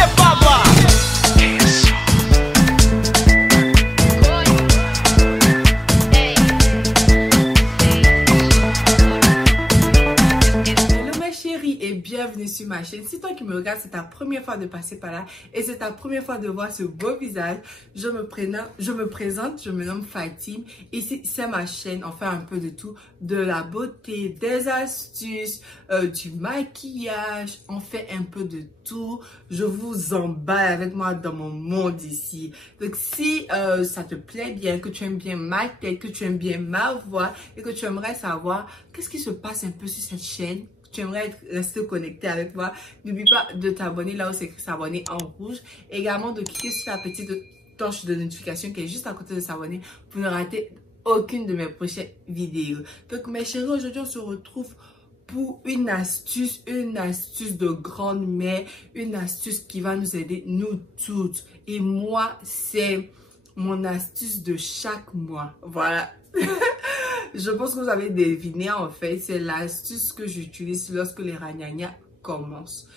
viens pas voir. Et bienvenue sur ma chaîne. Si toi qui me regardes, c'est ta première fois de passer par là et c'est ta première fois de voir ce beau visage, je me présente, je me nomme Fatime. Ici, c'est ma chaîne. On fait un peu de tout, de la beauté, des astuces, du maquillage. On fait un peu de tout. Je vous emballe avec moi dans mon monde ici. Donc, si ça te plaît bien, que tu aimes bien ma tête, que tu aimes bien ma voix et que tu aimerais savoir qu'est-ce qui se passe un peu sur cette chaîne, tu aimerais rester connecté avec moi, n'oublie pas de t'abonner là où c'est écrit s'abonner en rouge. Également de cliquer sur la petite torche de notification qui est juste à côté de s'abonner pour ne rater aucune de mes prochaines vidéos. Donc mes chéris, aujourd'hui on se retrouve pour une astuce de grande mère, une astuce qui va nous aider nous toutes. Et moi, c'est mon astuce de chaque mois. Voilà. Je pense que vous avez deviné en fait, c'est l'astuce que j'utilise lorsque les ragnagnas commencent.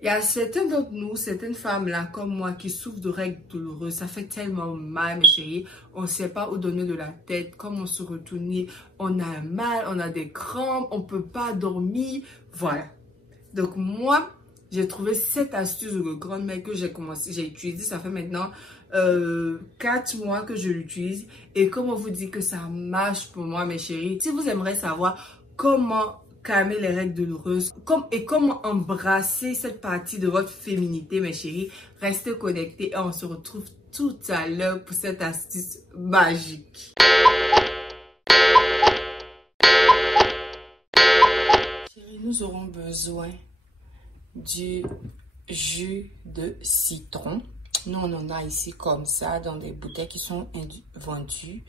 Il y a certains d'entre nous, certaines femmes là comme moi qui souffrent de règles douloureuses. Ça fait tellement mal mes chéris, on ne sait pas où donner de la tête, comment se retourner, on a un mal, on a des crampes, on ne peut pas dormir, voilà. Donc moi, j'ai trouvé cette astuce de grand-mère que j'ai utilisé, ça fait maintenant 4 mois que je l'utilise. Et comment vous dire que ça marche pour moi mes chéris. Si vous aimeriez savoir comment calmer les règles douloureuses et comment embrasser cette partie de votre féminité mes chéris, restez connectés et on se retrouve tout à l'heure pour cette astuce magique. Chéris, nous aurons besoin du jus de citron. Nous, on en a ici comme ça dans des bouteilles qui sont vendues.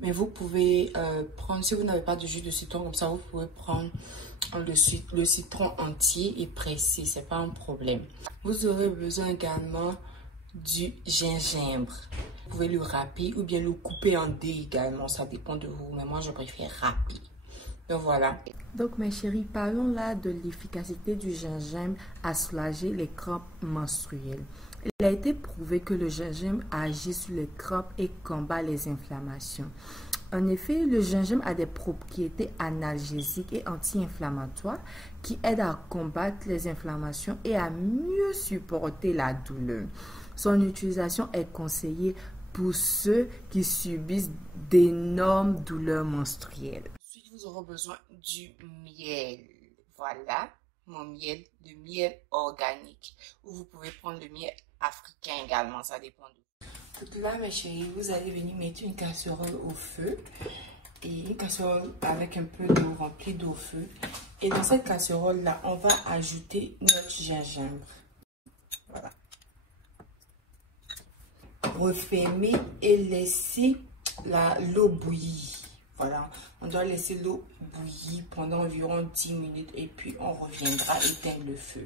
Mais vous pouvez prendre, si vous n'avez pas de jus de citron comme ça, vous pouvez prendre le citron entier et pressé. C'est pas un problème. Vous aurez besoin également du gingembre. Vous pouvez le râper ou bien le couper en dés également. Ça dépend de vous. Mais moi, je préfère râper. Donc voilà. Donc mes chéris, parlons là de l'efficacité du gingembre à soulager les crampes menstruelles. Il a été prouvé que le gingembre agit sur les crampes et combat les inflammations. En effet, le gingembre a des propriétés analgésiques et anti-inflammatoires qui aident à combattre les inflammations et à mieux supporter la douleur. Son utilisation est conseillée pour ceux qui subissent d'énormes douleurs menstruelles. Ensuite, vous aurez besoin du miel. Voilà, mon miel, de miel organique. Ou vous pouvez prendre le miel africain également, ça dépend de vous. Donc là, mes chéris, vous allez venir mettre une casserole au feu. Et une casserole avec un peu d'eau, remplie d'eau au feu. Et dans cette casserole-là, on va ajouter notre gingembre. Voilà. Refermer et laisser l'eau bouillir. Voilà, on doit laisser l'eau bouillir pendant environ 10 minutes et puis on reviendra éteindre le feu.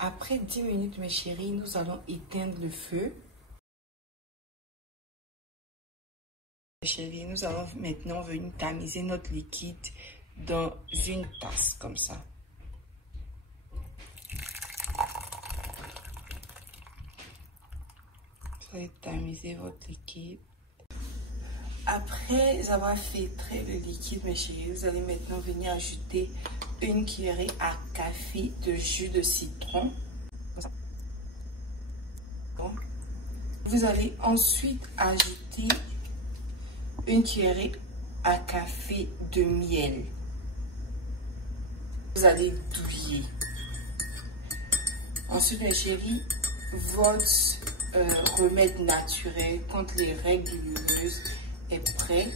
Après 10 minutes, mes chéris, nous allons éteindre le feu. Mes chéris, nous allons maintenant venir tamiser notre liquide dans une tasse comme ça. Vous allez tamiser votre liquide. Après avoir filtré le liquide, mes chéris, vous allez maintenant venir ajouter une cuillerée à café de jus de citron. Vous allez ensuite ajouter une cuillerée à café de miel. Vous allez douiller. Ensuite, mes chéris, votre remède naturel contre les règles douloureuses est prêt.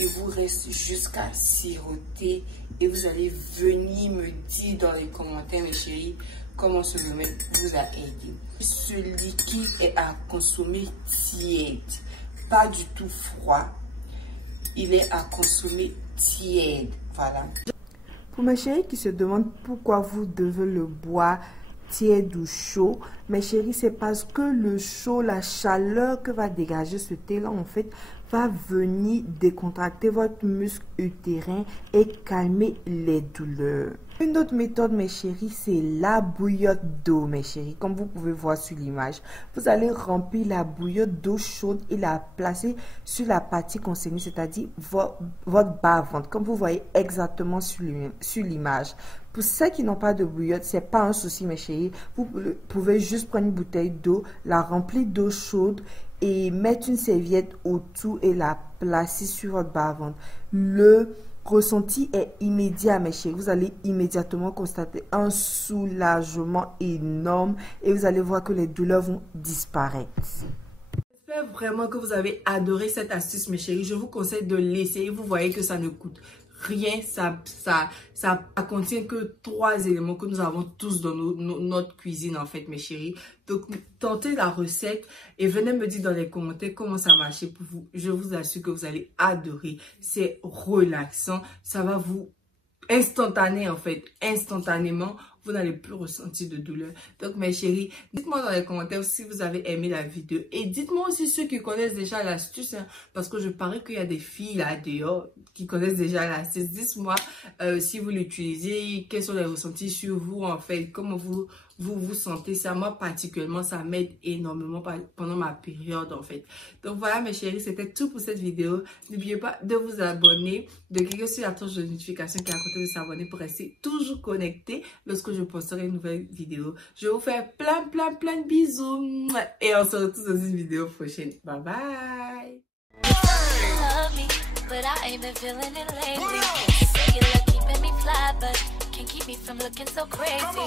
Il vous reste jusqu'à siroter et vous allez venir me dire dans les commentaires, mes chéris, comment ce remède vous a aidé. Ce liquide est à consommer tiède, pas du tout froid. Il est à consommer tiède. Voilà. Pour mes chéris qui se demandent pourquoi vous devez le boire tiède ou chaud, mes chéris, c'est parce que le chaud, la chaleur que va dégager ce thé-là, en fait, va venir décontracter votre muscle utérin et calmer les douleurs. Une autre méthode, mes chéris, c'est la bouillotte d'eau, mes chéris. Comme vous pouvez voir sur l'image, vous allez remplir la bouillotte d'eau chaude et la placer sur la partie concernée, c'est-à-dire votre bas-ventre, comme vous voyez exactement sur l'image. Pour ceux qui n'ont pas de bouillotte, c'est pas un souci, mes chéris. Vous pouvez juste prendre une bouteille d'eau, la remplir d'eau chaude et mettre une serviette autour et la placer sur votre bas-ventre. Le ressenti est immédiat, mes chéris. Vous allez immédiatement constater un soulagement énorme et vous allez voir que les douleurs vont disparaître. J'espère vraiment que vous avez adoré cette astuce, mes chéris. Je vous conseille de l'essayer. Vous voyez que ça ne coûte rien. Ça contient que 3 éléments que nous avons tous dans notre cuisine, en fait, mes chéris. Donc, tentez la recette et venez me dire dans les commentaires comment ça marchait pour vous. Je vous assure que vous allez adorer. C'est relaxant. Ça va vous instantané, en fait, instantanément, vous n'allez plus ressentir de douleur. Donc, mes chéris, dites-moi dans les commentaires si vous avez aimé la vidéo. Et dites-moi aussi ceux qui connaissent déjà l'astuce, hein, parce que je parie qu'il y a des filles là dehors qui connaissent déjà l'astuce. Dites-moi si vous l'utilisez, quels sont les ressentis sur vous, en fait, comment vous sentez ça. Moi, particulièrement, ça m'aide énormément pendant ma période, en fait. Donc, voilà, mes chéris, c'était tout pour cette vidéo. N'oubliez pas de vous abonner, de cliquer sur la cloche de notification qui est à côté de s'abonner pour rester toujours connecté lorsque je posterai une nouvelle vidéo. Je vous fais plein de bisous. Et on se retrouve dans une vidéo prochaine. Bye bye. But I ain't been feeling it lately. Say you love keeping me fly, but can't keep me from looking so crazy.